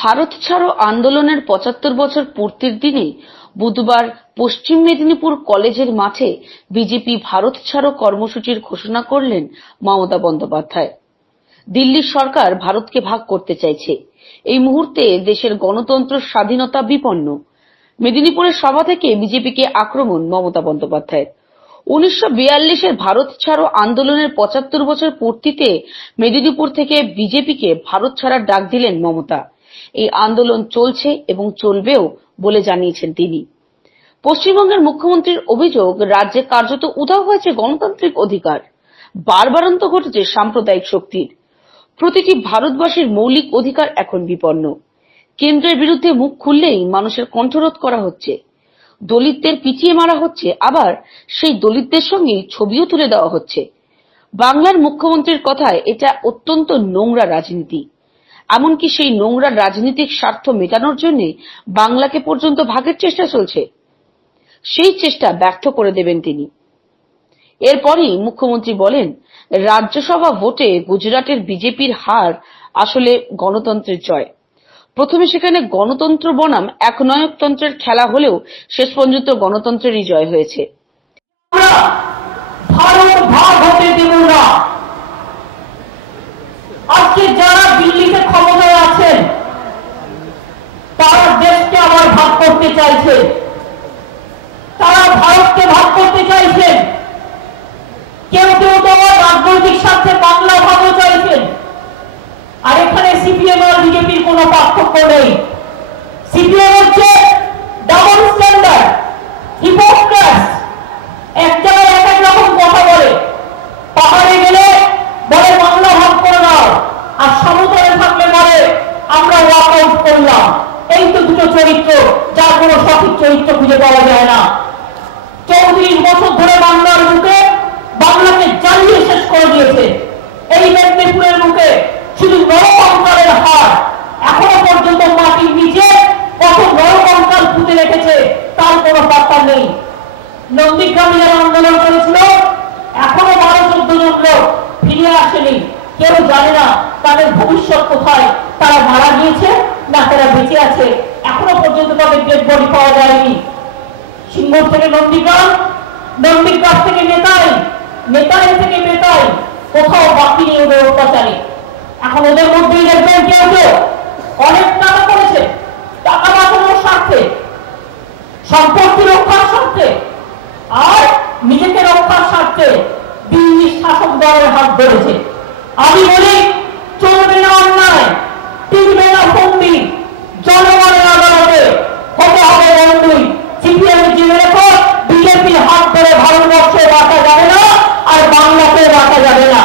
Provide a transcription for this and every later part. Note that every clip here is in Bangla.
ভারত ছাড়ো আন্দোলনের ৭৫ বছর পূর্তির দিনে বুধবার পশ্চিম মেদিনীপুর কলেজের মাঠে বিজেপি ভারত ছাড়ো কর্মসূচির ঘোষণা করলেন মমতা বন্দ্যোপাধ্যায়। দিল্লির সরকার ভারতকে ভাগ করতে চাইছে। এই মুহূর্তে দেশের গণতন্ত্র স্বাধীনতা বিপন্ন। মেদিনীপুরের সভা থেকে বিজেপিকে আক্রমণ মমতা বন্দ্যোপাধ্যায়ের। ১৯৪২-এর ভারত ছাড়ো আন্দোলনের ৭৫ বছর পূর্তিতে মেদিনীপুর থেকে বিজেপিকে ভারত ছাড়ার ডাক দিলেন মমতা। এই আন্দোলন চলছে এবং চলবেও বলে জানিয়েছেন তিনি। পশ্চিমবঙ্গের মুখ্যমন্ত্রীর অভিযোগ, রাজ্যে কার্যত উধাও হয়েছে গণতান্ত্রিক অধিকার। বাড়বাড়ন্ত ঘটেছে সাম্প্রদায়িক শক্তির। প্রতিটি ভারতবাসীর মৌলিক অধিকার এখন বিপন্ন। কেন্দ্রের বিরুদ্ধে মুখ খুললেই মানুষের কণ্ঠরোধ করা হচ্ছে। দলিতদের পিটিয়ে মারা হচ্ছে, আবার সেই দলিতদের সঙ্গে ছবিও তুলে দেওয়া হচ্ছে। বাংলার মুখ্যমন্ত্রীর কথায় এটা অত্যন্ত নোংরা রাজনীতি। এমনকি সেই নোংরা রাজনৈতিক স্বার্থ মেটানোর জন্য বাংলাকে পর্যন্ত ভাগের চেষ্টা চলছে। সেই চেষ্টা ব্যর্থ করে দেবেন তিনি। এরপরই মুখ্যমন্ত্রী বলেন, রাজ্যসভা ভোটে গুজরাটের বিজেপির হার আসলে গণতন্ত্রের জয়। প্রথমে সেখানে গণতন্ত্র বনাম একনায়কতন্ত্রের খেলা হলেও শেষ পর্যন্ত গণতন্ত্রেরই জয় হয়েছে। ভারত ভাগ হতে দেব না। আজকে যারা দিল্লিতে ক্ষমতায় আছেন তারা দেশকে আবার ভাগ করতে চাইছে, তারা ভারতকে ভাগ করতে চাইছেন। কেউ কেউ তো রাজনৈতিক স্বার্থে বাংলা ভাগও চাইছেন। আর এখানে সিপিএম আর বিজেপির কোনো পার্থক্য নেই। সিপিএম হচ্ছে ডাবল স্ট্যান্ডার্ড, হিপোক্রেটস। এক জায়গায় এক এক রকম কথা বলে। পাহাড়ে গেলে বলে বাংলা ভাগ করে দাও, আর সমতলে থাকলে বলে আমরা ওয়াক আউট করলাম। এই তো দুটো চরিত্র, যার কোনো সঠিক চরিত্র খুঁজে পাওয়া যায় না। ৩৪ বছর ধরে বাংলার বুকে বাংলাকে জ্বালিয়ে শেষ করে দিয়েছে। এই মেদিনীপুরের বুকে শুধু নরকঙ্কালের হার। এখনো পর্যন্ত মাটির নিচে কত নরকঙ্কাল পুঁতে রেখেছে তার কোনো পাত্তা নেই। নন্দীগ্রামে যারা আন্দোলন করেছিল এখনো ১২-১৪ জন লোক ফিরে আসেনি। কেউ জানে না তাদের ভবিষ্যৎ কোথায়, তারা মারা গিয়েছে না তারা বেঁচে আছে। এখনো পর্যন্ত তাদের ডেড বডি পাওয়া যায়নি। সিঙ্গুর থেকে নন্দীগ্রাম, নন্দীগ্রাম থেকে নেতাই, নেতাই থেকে নেতাই, কোথাও বাকি নেই ওদের অত্যাচারে। এখন ওদের মধ্যেই দেখবেন কেউ কেউ অনেক টাকা করেছে, টাকা বাঁচানোর স্বার্থে, সম্পত্তি রক্ষার স্বার্থে, আর নিজেকে রক্ষার স্বার্থে দিল্লির শাসক দলের হাত ধরেছে। আমি বলি, চলবে না অন্যায়, টিকবে না ফন্দি, জনগণের আদালতে হতে হবে বন্ধুই। সিপিএম জেনে রেখো, বিজেপির হাত ধরে ভারতবর্ষে বাঁচা যাবে না, আর বাংলাতে বাঁচা যাবে না।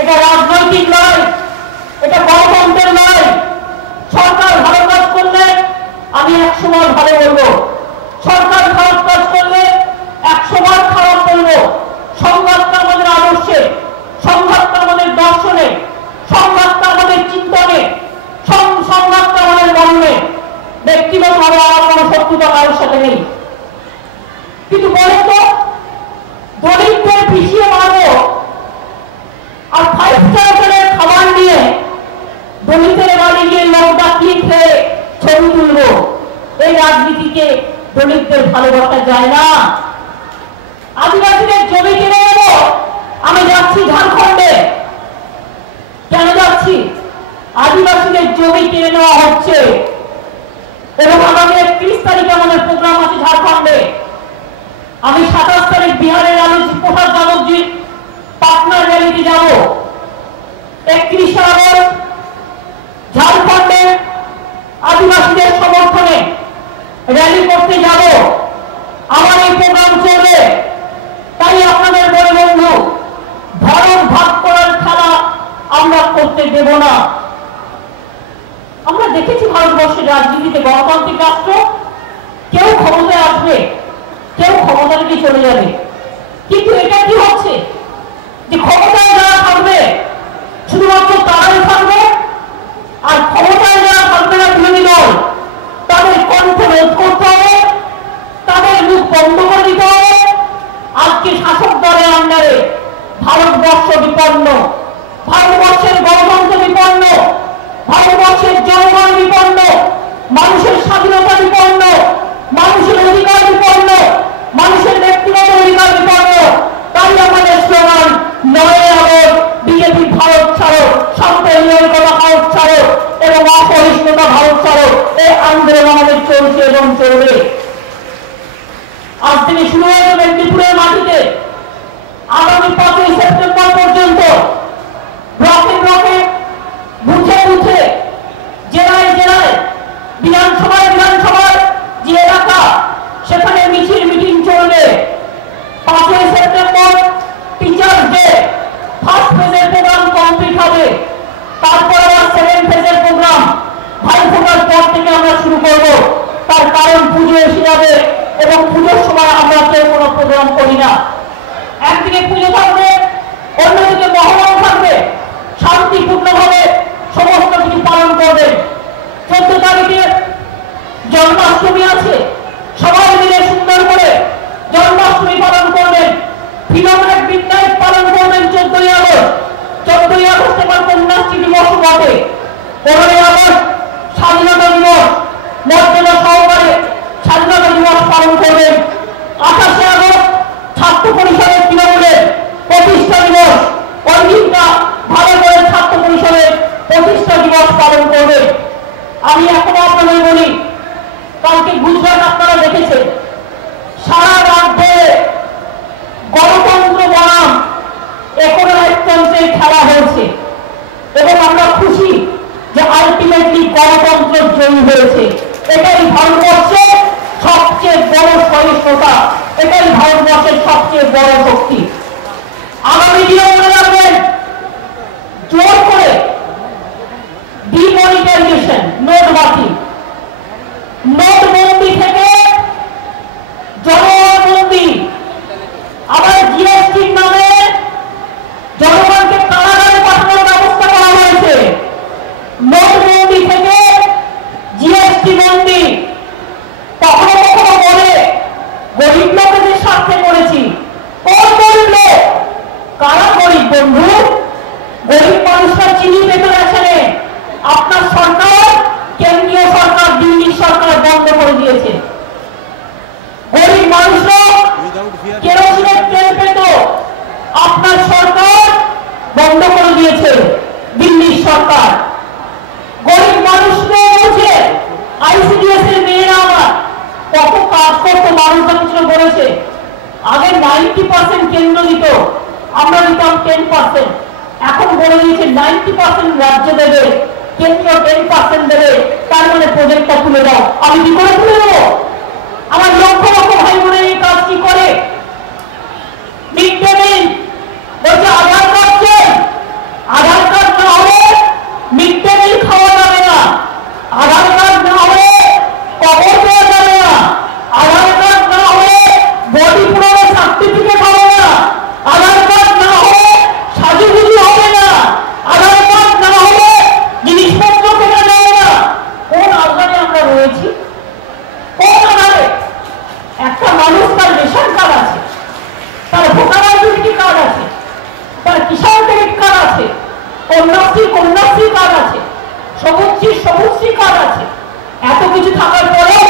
এটা রাজনৈতিক নয়, এটা গণতন্ত্রের নয়। সরকার ভালো কাজ করলে আমি ১০০ বার ভালো বলবো, সরকার খারাপ কাজ করলে ১০০ বার খারাপ বলবো। সংঘাতটা আমাদের আদর্শে, সংঘাতটা আমাদের দর্শনে, সংঘাতটা আমাদের চিন্তনে, সংঘাতটা আমাদের মর্মে। ব্যক্তিগতভাবে আমার কোনো শত্রুতা কারোর সাথে নেই, কিন্তু বলেন তো, দরিদ্রের পিছিয়ে মারবো আর 5 স্টার হোটেলের খাবার নিয়ে দলিতের বাড়ি গিয়ে লোক ডাকিয়ে খেয়ে ছবি তুলবো, এই রাজনীতিকে দলিতদের ভালোবাসা যায় না। আদিবাসীদের জমি কিনে নেব। আমি যাচ্ছি ঝাড়খণ্ডে। কেন যাচ্ছি? আদিবাসীদের জমি কিনে নেওয়া হচ্ছে এবং আগামী ৩১ তারিখে আমাদের প্রোগ্রাম আছে ঝাড়খণ্ডে। আমি ২৭ তারিখ বিহারের প্রসাদ যাদবজির পাটনার র্যালিতে যাব। ৩১ আগস্ট ঝাড়খণ্ডে আদিবাসীদের সমর্থনে র্যালি করতে যাব। আমার এই প্রোগ্রাম চলবে। তাই আপনাদের বলে বন্ধু, ভারত ভাগ করার খেলা আমরা করতে দেব না। আমরা দেখেছি ভারতবর্ষের রাজনীতিতে, গণতান্ত্রিক রাষ্ট্র, কেউ ক্ষমতায় আসবে, কেউ ক্ষমতা থেকে চলে যাবে। কিন্তু এটা কি হচ্ছে যে ক্ষমতায় যারা থাকবে শুধুমাত্র তারাই থাকবে, আর ক্ষমতায় যারা থাকবে না বিরোধী দল, তাদের কণ্ঠ রোধ করতে হবে, তাদের মুখ বন্ধ করে দিতে হবে। আজকে শাসক দলের আন্ডারে ভারতবর্ষ বিপন্ন, ভারতবর্ষের গণতন্ত্র বিপন্ন, ভারতবর্ষের জনগণ বিপন্ন। স্বাধীনতা বিপন্ন, মানুষের অধিকার বিপন্ন, মানুষের ব্যক্তিগত অধিকার বিপন্ন। তাই আমাদের স্লোগান ৯ আগস্ট বিজেপি ভারত ছাড়ো, সাম্প্রদায়িকতা ভারত ছাড়ো এবং অসহিষ্ণুতা ভারত ছাড়ো। এই আন্দোলন আমাদের চলছে এবং চলবে। আজ থেকে শুরু হয়েছে মেদিনীপুরের মাটিতে। আগামী ৫ই সেপ্টেম্বর পর্যন্ত ব্লকে ব্লকে, বুথে বুথে, জেলায় জেলায়, বিধানসভায় যে এলাকা, সেখানে মিছিল মিটিং চলবে। ৫ই সেপ্টেম্বর টিচার্স ডে, ফার্স্ট ফেজের প্রোগ্রাম কমপ্লিট হবে। তারপর আবার সেকেন্ড ফেজের প্রোগ্রাম ভাইফোঁটার পর থেকে আমরা শুরু করব। তার কারণ পুজো এসে যাবে এবং পুজোর সময় আমরা কেউ কোনো প্রোগ্রাম করি না। একদিকে পুজো থাকবে, অন্যদিকে মহরম থাকবে। শান্তিপূর্ণভাবে সমস্ত কিছু পালন করবেন। 14 তারিখে জন্মাষ্টমী আছে, সবাই মিলে সুন্দর করে জন্মাষ্টমী পালন করবেন। ফ্রিডমের মিডনাইট পালন করবেন 14ই আগস্ট। 14ই আগস্ট আমার কন্যাশ্রী দিবস বটে। 15ই আগস্ট স্বাধীনতা দিবস, মর্যাদা সহকারে স্বাধীনতা দিবস পালন করবেন। 28শে আগস্ট ছাত্র পরিষদের তৃণমূলের প্রতিষ্ঠা দিবস, ওই দিনটা ভালো করে ছাত্র পরিষদের প্রতিষ্ঠা দিবস পালন করবেন। আমি এখনো আপনাদের বলি, কালকে গুজরাট আপনারা দেখেছেন, সারা রাজ্যে গণতন্ত্র বনাম একনায়কতন্ত্রের খেলা হয়েছে এবং আমরা খুশি যে আলটিমেটলি গণতন্ত্র জয়ী হয়েছে। এটাই ভারতবর্ষের সবচেয়ে বড় সহিষ্ণুতা, এটাই ভারতবর্ষের সবচেয়ে বড় শক্তি। আগামী দিনে মনে রাখবেন, জোর করে ডিমনিটাইজেশন, নোটবাতি, নোটবন্দি থেকে জনগণবন্দি, আবার জিএসটির নামে জনগণকে কারাগারে পাঠানোর ব্যবস্থা করা হয়েছে। নোটবন্দি থেকে জিএসটি বন্দি। কখনো কখনো বলে গরিব লোকেদের স্বার্থে করেছি। কোন গরিব লোক? কারা গরিব বন্ধু? গরিব মানুষরা চিনি পেতে গেছে। আপনার সরকার, কেন্দ্রীয় সরকার, দিল্লির সরকার বন্ধ করে দিয়েছে। গরিব মানুষরা কেরোসিনের তেল পেত, আপনার সরকার বন্ধ করে দিয়েছে, দিল্লির সরকার। গরিব মানুষরা বলছে আইসিডিএস এর মেয়েরা আমার কত কাজ করতো, মানুষরা কিছু বলেছে। আগে 90% কেন্দ্র দিত, আমরা দিতাম 10%। এখন বলে দিয়েছে 90% রাজ্য দেবে, কেন্দ্র 10% দেবে। তার মানে প্রজেক্টটা তুলে দাও। আমি কি করে তুলে দেবো? আমার লক্ষ লক্ষ ভাই বোনের এই কাজ কি করে? মিড ডে মিল বলছে আধার কার্ড চাই, আধার কার্ড না হলে মিড ডে মিল খাওয়া যাবে না, আধার কার্ড না হলে কবর দেওয়া যাবে না, আধার কার্ড না হলে বডি পুরোনো সার্টিফিকেট হবে না, আধার কার্ড না হলে সাজুগুজু হবে না, আধার কার্ড না হলে জিনিসপত্র কেনা যাবে না। কোন আধারে আমরা রয়েছি? কোন আধারে? একটা মানুষ তার রেশন কার্ড আছে, তার ভোটার আইডেন্টি কার্ড আছে, তার কিষাণ ক্রেডিট কার্ড আছে, কন্যাশ্রী কার্ড আছে, সবুজশ্রী কার্ড আছে। এত কিছু থাকার পরেও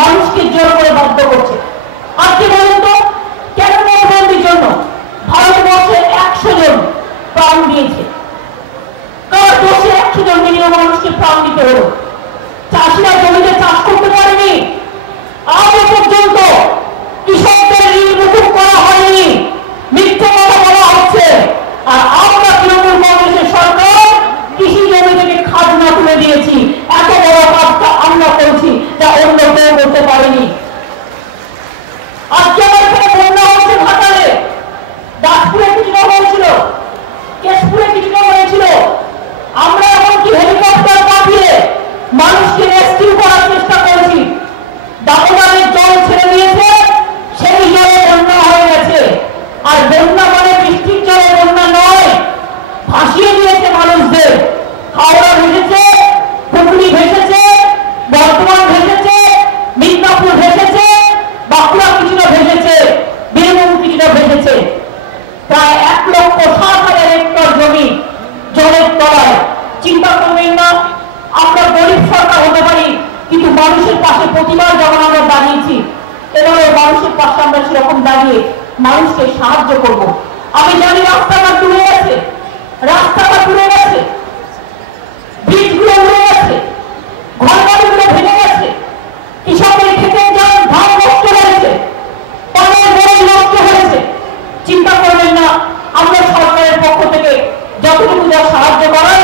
মানুষকে জোর করে বাধ্য করছে। আজকে বলুন তো, কেন নোটবন্দির জন্য ভারতবর্ষে 100 জন প্রাণ দিয়েছে? কার দোষে 100 জন মিলিয়ন মানুষকে প্রাণ দিতে হলো? চাষিরা জমিতে চাষ করতে পারেনি। আজও পর্যন্ত কৃষকদের ঋণ মুকুব করা হয়নি, মিথ্যে কথা বলা হচ্ছে। আর আমরা তৃণমূল কংগ্রেসের সরকার কৃষি জমি থেকে খাজনা তুলে দিয়েছি। এত বড় কাজটা আমরা করছি যা অন্য কেউ করতে পারেনি। আজকে আমার এখানে বন্যা হচ্ছে ঘাটালে, দাসপুরে কিছুটা হয়েছিল, কেশপুরে কিছুটা হয়েছিল। আমরা এমনকি হেলিকপ্টার পাঠিয়ে প্রতিবার যখন আমরা দাঁড়িয়েছি এবারে মানুষের পাশে আমরা সেরকম দাঁড়িয়ে মানুষকে সাহায্য করব। আমি জানি রাস্তাঘাট ডুবে গেছে, রাস্তাঘাট ডুবে গেছে, ব্রিজগুলো উড়ে গেছে, ঘরবাড়িগুলো ভেঙে গেছে, কৃষকের খেতে যান ধান নষ্ট হয়েছে, পানের বড়ই নষ্ট হয়েছে। চিন্তা করবেন না, আমরা সরকারের পক্ষ থেকে যতটুকু যা সাহায্য করার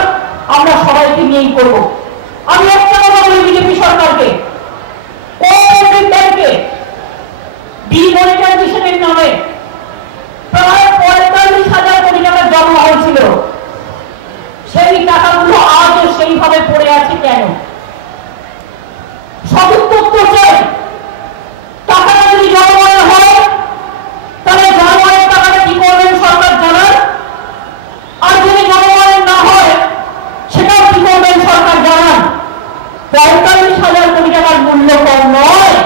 আমরা সবাইকে নিয়েই করব। আমি একটা কথা বলি বিজেপি সরকারকে, ব্যাংকে ডিমনিটাইজেশনের নামে প্রায় 45,000 কোটি টাকা জমা হয়েছিল, সেই টাকাগুলো আজও সেইভাবে পড়ে আছে কেন? সঠিক তথ্য চাই। টাকাটা যদি জনগণের হয় তাহলে জনগণের টাকাটা কি করবেন সরকার জানার, আর যদি জনগণের না হয় সেটাও কি করবেন সরকার জানান। 45,000 কোটি টাকার মূল্য কম নয়,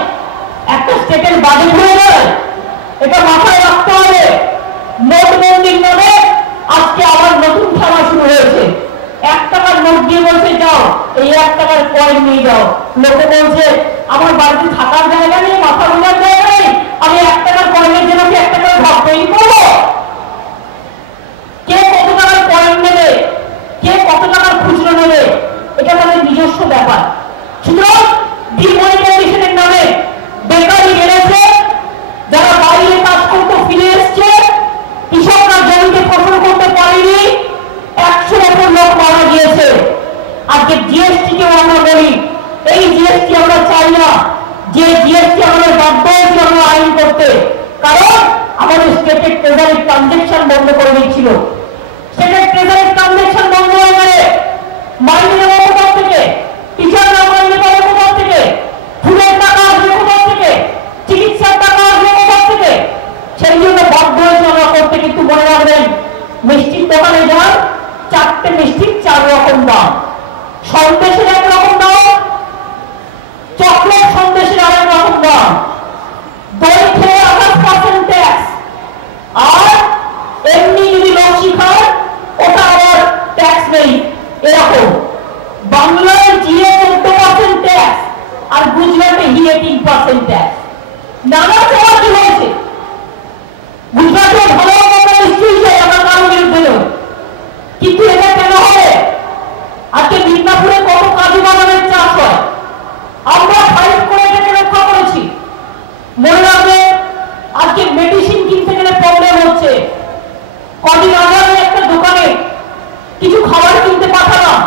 একটা স্টেটের বাজেট হয়ে যায়, এটা মাথায় রাখতে হবে। নোটবন্দির নামে আজকে আবার নতুন খেলা শুরু হয়েছে। 1 টাকার নোট দিয়ে বলছে যাও এই 1 টাকার কয়েন নিয়ে যাও। লোকে বলছে আমার বাড়িতে থাকার জায়গা নেই, মাথা গোলার জায়গা নেই, আমি 1 টাকার কয়েনের জন্য 1 টাকার ভাব তৈরি করবো। কে কত টাকার কয়েন নেবে, কে কত টাকার খুচরো নেবে, এটা তাদের নিজস্ব ব্যাপার। সুতরাং ডিমনিটাইজেশনের নামে বেকারি বেড়েছে, যারা বাইরে কাজ করতে ফিরে এসছে, কৃষকরা জমিতে ফসল করতে পারেনি, 100 ওপর লোক মারা গিয়েছে। আজকে জিএসটি কেও আমরা বলি এই জিএসটি আমরা চাই না, যে জিএসটি আমাদের বাধ্য হয়েছে আমরা আইন করতে, কারণ আমাদের স্টেটের ট্রেজারি ট্রানজেকশন বন্ধ করে দিচ্ছিল। স্টেটের ট্রেজারি ট্রানজেকশন বন্ধ হয়ে গেলে মাইনে নেওয়া কোথাও থেকে, টিচাররা মাইনে পাবে কোথাও থেকে, ফুলের টাকা আসবে কোথাও থেকে, চিকিৎসার টাকা আসবে কোথাও থেকে, সেই জন্য বাধ্য হয়েছে আমরা করতে। কিন্তু মনে রাখবেন, মিষ্টির দোকানে যান, 4টে মিষ্টির 4 রকম দাম, সন্দেশের 1 রকম দাম, চকলেট সন্দেশের 1 রকম দাম, দই খেয়ে 28% ট্যাক্স, আর এমনি যদি লস্যি খান ওটা আবার ট্যাক্স নেই। এরকম বাংলায় জিএ 14% ট্যাক্স আর গুজরাটে হি 18% ট্যাক্স। নানা চাওয়া কি হয়েছে? গুজরাটে ভালো নিশ্চয়ই চাই, আমার কারোর বিরুদ্ধে নয়, কিন্তু এটা কেন হবে? আজকে মিদনাপুরে কত কাজু বাগানের চাষ হয়, আমরা ফাইট করে এটাকে রক্ষা করেছি। মনে রাখবে, আজকে মেডিসিন কিনতে গেলে প্রবলেম হচ্ছে। কদিন আগে আমি একটা দোকানে কিছু খাবার কিনতে পাঠালাম,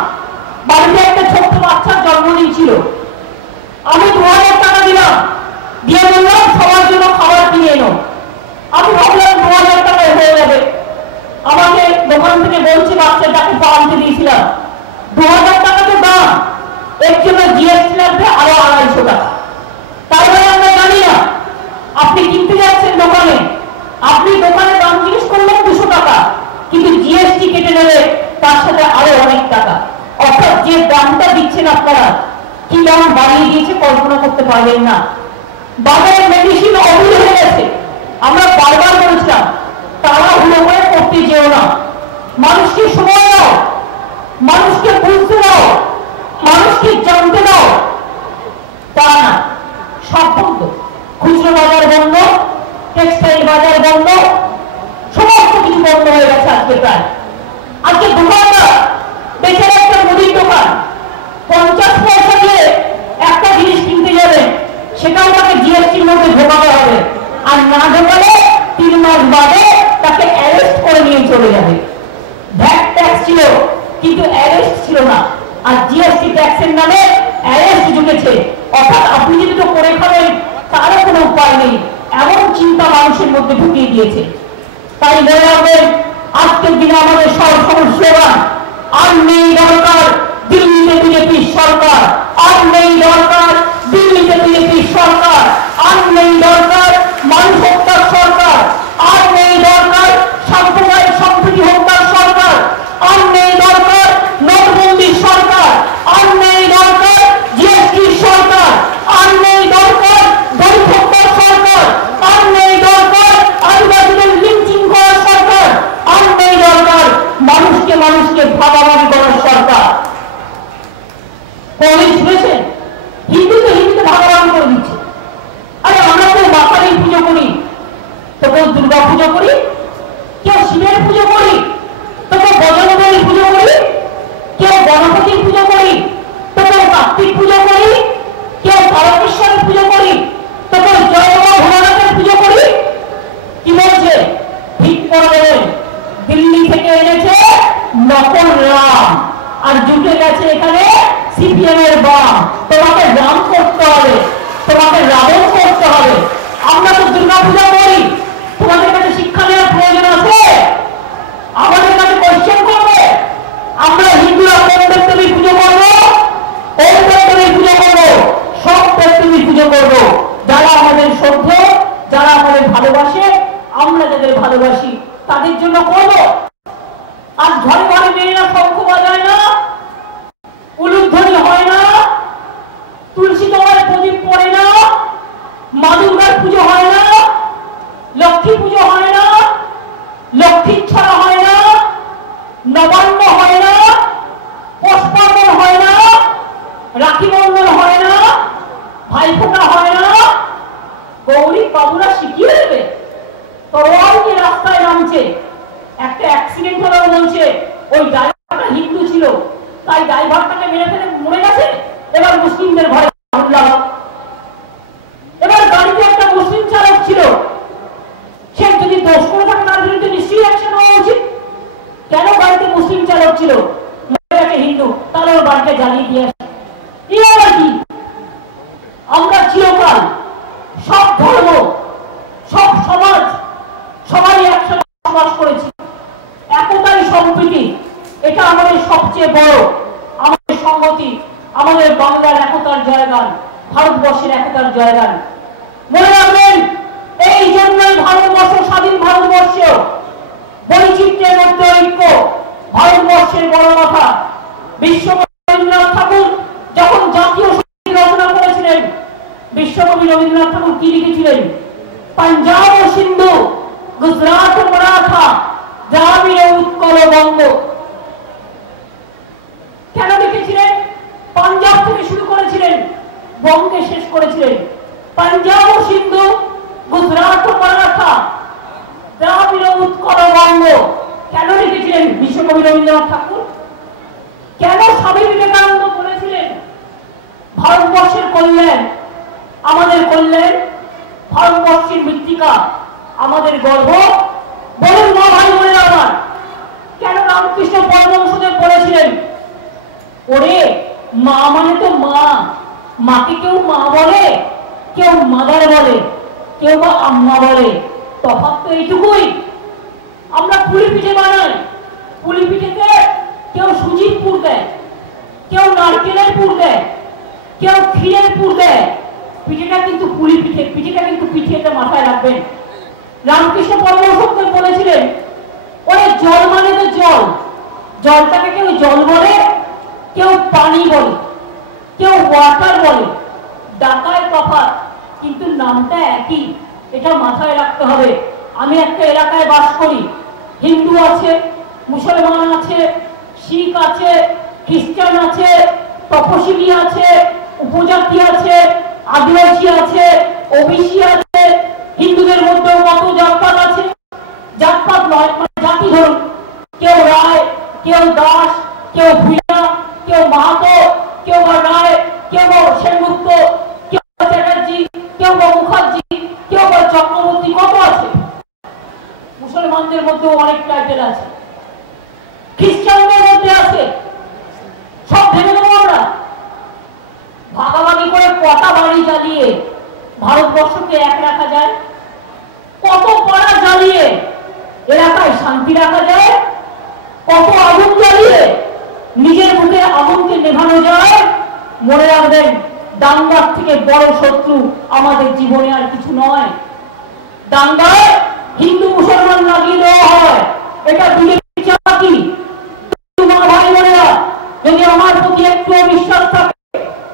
বাড়িতে একটা ছোট্ট বাচ্চার জন্মদিন ছিল, আমি 2000 টাকা দিলাম, দিয়ে বললাম সবার জন্য খাবার কিনে এনো। আমি ভাবলাম 2000 টাকায় হয়ে যাবে। আমাকে দোকান থেকে বলছে বাচ্চাটাকে আনতে দিয়েছিলাম 2000 টাকা তো দাম, এর জন্য জিএসটি লাগবে আরো 250 টাকা। তাই বলে আমরা জানি না, আপনি কিনতে যাচ্ছেন দোকানে, আপনি দোকানে দাম জিজ্ঞেস করলেন 200 টাকা, কিন্তু জিএসটি কেটে নেবে তার সাথে আরো অনেক টাকা। অর্থাৎ যে দামটা দিচ্ছেন আপনারা, কি দাম বাড়িয়ে দিয়েছে কল্পনা করতে পারবেন না। বাজারে মেডিসিন অমূল্য হয়ে গেছে। আমরা বারবার বলছিলাম তাড়াহুড়ো করে করতে যেও না, মানুষকে সময় দাও, মানুষকে বুঝতে দাও, মানুষকে জানতে দাও। তা না, সব বন্ধ, খুচরো বাজার বন্ধ, টেক্সটাইল বাজার বন্ধ, সমস্ত কিছু বন্ধ হয়ে গেছে আজকে প্রায়। আজকে দোকানদার বেচারা একটা মুদির দোকান 50 পয়সা দিয়ে একটা জিনিস কিনতে যাবে, সেটাও তাকে জিএসটির মধ্যে ঢোকাতে হবে, আর না ঢোকালে 3 মাস বাদে তাকে অ্যারেস্ট করে নিয়ে চলে যাবে। ভ্যাট ট্যাক্স ছিল কিন্তু অ্যারেস্ট ছিল না, আর জিএসটি ট্যাক্সের নামে অ্যারেস্ট ঢুকেছে। অর্থাৎ আপনি যদি তো করে খাবেন তারও কোনো উপায় নেই, এমন চিন্তা মানুষের মধ্যে ঢুকিয়ে দিয়েছে। তাই মনে রাখবেন, আজকের দিনে আমাদের সর্বসময় স্লোগান, আর নেই দরকার দিল্লিতে বিজেপির সরকার, আর নেই দরকার দিল্লিতে বিজেপির সরকার, আর নেই দরকার মানুষ হত্যার সরকার, আর নেই দরকার সাম্প্রদায়িক সম্প্রীতি হত্যার সরকার, আর নেই দরকার নোটবন্দির সরকার, আর নেই দরকার জিএসটির সরকার, আর নেই দরকার দলিত হত্যার সরকার, আর নেই দরকার আদিবাসীদের লিঞ্চিং করার সরকার, আর নেই দরকার মানুষকে মানুষকে ভাগাভাগি করার সরকার। কোনদিন শুনেছেন হিন্দুকে হিন্দুকে ভাগাভাগি করে দিচ্ছে? দুর্গা পুজো করি, কেউ শিবের পুজো করি, তো কেউ বজরঙ্গবলীর পুজো করি, কেউ গণপতির পুজো করি, তো কেউ কার্তিক পুজো করি, কেউ তারকেশ্বরের পুজো করি, তো কেউ জয় বাবা ভোলানাথের পুজো করি। কি বলছে? ঠিক করে দেবেন, দিল্লি থেকে এনেছে নকল রাম আর জুটে গেছে এখানে সিপিএম এর বাম। তোমাকে রাম করতে হবে, তোমাকে রাবণ করতে হবে। আমরা তো দুর্গা পূজা করি, তোমাদের কাছে শিক্ষা নেওয়ার প্রয়োজন আছে? আমাদের কাছে কোয়েশ্চেন করবে আমরা হিন্দুরা কোন দেবদেবীর পুজো করবো, কোন দেবদেবীর পুজো করবো? সব দেবদেবীর পুজো করবো, যারা আমাদের শ্রদ্ধেয়, যারা আমাদের ভালোবাসে, আমরা যাদের ভালোবাসি তাদের জন্য করবো। আজ ঘরে ঘরে মেয়েরা শঙ্খ বাজায় না, উলুধ্বনি হয় না, তুলসী তলায় প্রদীপ পড়ে না, মা দুর্গার পুজো হয় না, লক্ষ্মী পুজো হয় না, লক্ষ্মীর ছড়া হয় না, নবান্ন হয় না, পুষ্পাবন হয় না, রাখি বন্ধন হয় না, ভাইফোঁটা হয় না। গৌরী বাবুরা শিখিয়ে দেবে? তরোয়াল নিয়ে রাস্তায় নামছে, একটা অ্যাক্সিডেন্ট হলো বলছে ওই ড্রাইভারটা হিন্দু ছিল, তাই ড্রাইভারটাকে মেরে ফেলে মরে গেছে। এবার মুসলিমদের ঘরে হামলা। এবার গাড়িতে একটা মুসলিম চালক ছিল, সে যদি দোষ করে থাকে তার বিরুদ্ধে নিশ্চয়ই অ্যাকশন হওয়া উচিত। কেন গাড়িতে মুসলিম চালক ছিল, হিন্দু, তাহলে ওর বাড়িতে জ্বালিয়ে দিয়ে আসে। এই আবার কি? আমরা চিরকাল সব ধর্ম, সব সমাজ, সবাই একসাথে বসবাস করেছি। একতাই সম্প্রীতি, এটা আমাদের সবচেয়ে বড় আমাদের সংগতি, আমাদের বাংলার একতার জয়গান, ভারতবর্ষের একতার জয়গান। মনে রাখবেন, এই জন্যই ভারতবর্ষ স্বাধীন, ভারতবর্ষ বৈচিত্র্যের মধ্যে ঐক্য, ভারতবর্ষের বড় কথা। বিশ্বকবি রবীন্দ্রনাথ ঠাকুর যখন জাতীয় সঙ্গীত রচনা করেছিলেন, বিশ্বকবি রবীন্দ্রনাথ ঠাকুর কি লিখেছিলেন? পাঞ্জাব ও সিন্ধু, গুজরাট ও মারাঠা, দ্রাবিড় উৎকল বঙ্গ। কেন লিখেছিলেন? পাঞ্জাব থেকে শুরু করেছিলেন, বঙ্গে শেষ করেছিলেন। পাঞ্জাব ও সিন্ধু, গুজরাট ও মারাঠা, দ্রাবিড় উৎকল বঙ্গ। কেন লিখেছিলেন বিশ্বকবি রবীন্দ্রনাথ ঠাকুর? কেন স্বামী বিবেকানন্দ বলেছিলেন ভারতবর্ষের কল্যাণ আমাদের কল্যাণ, ভারতবর্ষের মৃত্তিকা আমাদের গর্ব? বলুন মা ভাই বোনেরা আমার, কেন রামকৃষ্ণ পরমহংসদেব বলেছিলেন ওরে মা মানে তো মা, মাকে কেউ মা বলে, কেউ মাদার বলে, কেউ বা আম্মা বলে, তফাৎ তো এইটুকুই। আমরা পুলি পিঠে বানাই, পুলি পিঠেতে কেউ সুজির পুর দেয়, কেউ নারকেলের পুর দেয়, কেউ ক্ষীরের পুর দেয়। পিঠেটা কিন্তু পুলি পিঠে, পিঠেটা কিন্তু পিঠেটা মাথায় রাখবেন। রামকৃষ্ণ পরমহংসদেব বলেছিলেন ওরে জল মানে তো জল, জলটাকে কেউ জল বলে, কেউ পানি বলে, কেউ ওয়াটার বলে, ডাকায় তফাৎ কিন্তু নামটা একই, এটা মাথায় রাখতে হবে। আমি একটা এলাকায় বাস করি, হিন্দু আছে, মুসলমান আছে, শিখ আছে, খ্রিস্টান আছে, তপশিলি আছে, উপজাতি আছে, আদিবাসী আছে, ওবিসি আছে। হিন্দুদের মধ্যে কত জাতপাত আছে, জাতপাত নয় মানে জাতি ধরুন, কেউ রায়, কেউ দাস, কেউ ভূঁইয়া, কেউ মাহাতো, কেউ বা রায়, কেউ বা সেনগুপ্ত, কেউ বা চ্যাটার্জি, কেউ বা মুখার্জি, কেউ বা চক্রবর্তী, কত আছে। মুসলমানদের মধ্যেও অনেক টাইটেল আছে, খ্রিস্টানদের মধ্যে আছে। সব ভেবে দেবো আমরা? ভাগাভাগি করে কটা বাড়ি জ্বালিয়ে ভারতবর্ষকে এক রাখা যায়? কত পাড়া জ্বালিয়ে এলাকায় শান্তি রাখা যায়? কত আগুন জ্বালিয়ে নিজের বুকে আগুনকে নেভানো যায়? মনে রাখবেন, দাঙ্গার থেকে বড় শত্রু আমাদের জীবনে আর কিছু নয়। দাঙ্গায় হিন্দু মুসলমান লাগিয়ে দেওয়া হয়, এটা বিজেপি চালাকি। মা ভাই বোনেরা, যদি আমার প্রতি একটু বিশ্বাস থাকে,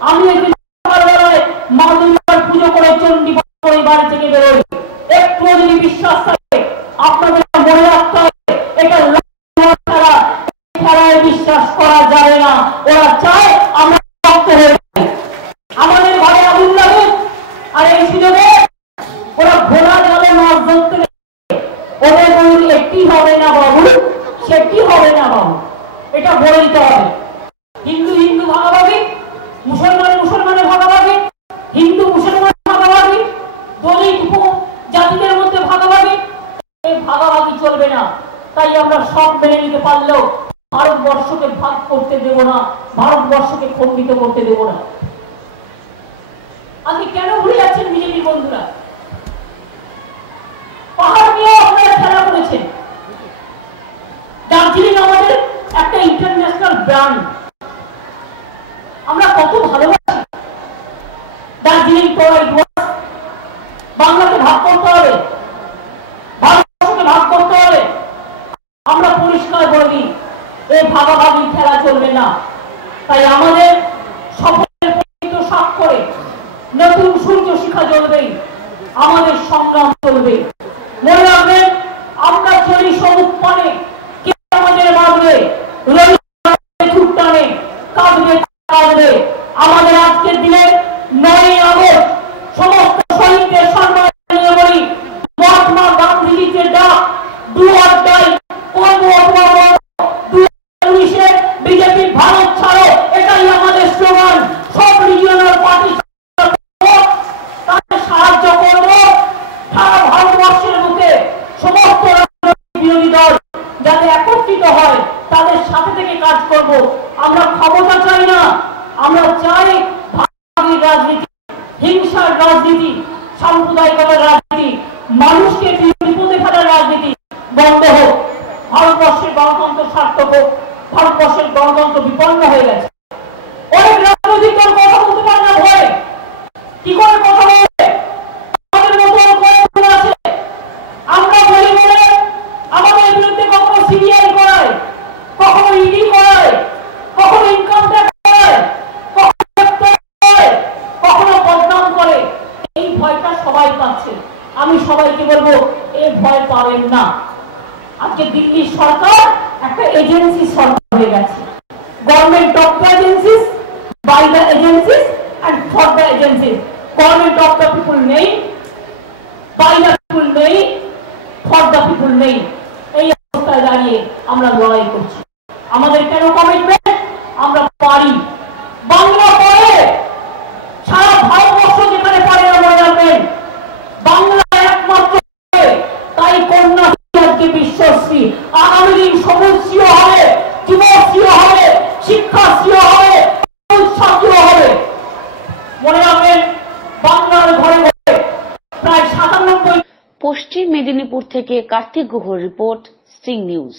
আমি একটু সকালবেলায় মা দুর্গার পুজো করে চণ্ডী পাঠ করে বাড়ি থেকে বেরোই, একটু যদি বিশ্বাস থাকে, আপনাদের মনে রাখতে হবে এটা ছাড়া খেলায় বিশ্বাস করা যাবে না। ওরা চায় আমরা শক্ত হয়ে যাই, আমাদের ঘরে আগুন লাগুক, আর এই সুযোগে ওরা ঘোড়া জলে মাছ ধরতে পারলেও ভারতবর্ষকে ভাগ করতে দেব না, ভারতবর্ষকে খণ্ডিত করতে দেব না। আজকে কেন ভুলে যাচ্ছেন বিজেপি বন্ধুরা? পাহাড় নিয়েও আপনারা খেলা করেছেন। দার্জিলিং আমাদের একটা ইন্টারন্যাশনাল ব্র্যান্ড, আমরা কত ভালোবাসি দার্জিলিং। বাংলাকে ভাগ করতে হবে, ভারতবর্ষকে ভাগ করতে হবে। আমরা পরিষ্কার করে দিই, এই ভাগাভাগি খেলা চলবে না। তাই আমাদের সফলের পরিচিত স্বাক্ষরে নতুন সূর্য শিখা জ্বলবেই, আমাদের সংগ্রাম চলবে। মনে রাখবেন, আমরা চলি সবুজ পানে, কে আমাদের বাঁধবে, টানে কাঁদবে কাঁদবে। আমাদের আজকের দিনে 9 আগস্ট সমস্ত শহীদদের সম্মান জানিয়ে বলি, মহাত্মা গান্ধীজির যে ডাক, ডু অর ডাই, করবো অথবা মরবো, 2019-এ বিজেপি ভারত ছাড়ো, এটাই আমাদের স্লোগান। সব রিজিওনাল পার্টি তাদের সাহায্য করবো। সারা ভারতবর্ষের বুকে সমস্ত বিরোধী দল যাতে একত্রিত হয়, তাদের সাথে থেকে কাজ করব। আমরা ক্ষমতা চাই না, আমরা চাই ভাগাভাগির রাজনীতি, হিংসার রাজনীতি, সাম্প্রদায়িকতার রাজনীতি, মানুষকে বিপদে ফেলার রাজনীতি বন্ধ হোক। ভারতবর্ষের গণতন্ত্র সার্থক হোক। ভারতবর্ষের গণতন্ত্র বিপন্ন হয়ে গেছে। অনেক রাজনৈতিক দল কথা বলতে পারে না ভয়ে। কি করে কথা বলবে? আমাদের মতো কয়েকজন আছে, আমরা বলি বলে আমাদের বিরুদ্ধে কখনো সিবিআই করায়, কখনো ইডি করায়, কখনো ইনকাম ট্যাক্স করায়, কখনো বদনাম করে। এই ভয়টা সবাই পাচ্ছে। আমি সবাইকে বলবো, এই ভয় পাবেন না। আজকে দিল্লির সরকার একটা এজেন্সি সরকার হয়ে গেছে। Government of the agencies, by the agencies and for the agencies. Government of the people নেই, বাই দ্য পিপুল নেই, ফর দ্য পিপুল নেই। এই অবস্থায় দাঁড়িয়ে আমরা লড়াই করছি। আমাদের কেন কমিটমেন্ট? আমরা পারি। বাংলা পড়ে, সারা ভারতবর্ষ যেখানে পারে না, মনে রাখবেন বাংলা একমাত্র। তাই কন্যা আজকে বিশ্বশ্রী, আগামী দিন সবুজশ্রীও হবে, যুবশ্রীও হবে, শিক্ষাশ্রীও হবে, উৎসাহীও হবে। মনে রাখবেন, বাংলার ঘরে ঘরে প্রায় 97। পশ্চিম মেদিনীপুর থেকে কার্তিক গুহর রিপোর্ট, স্টিং নিউজ।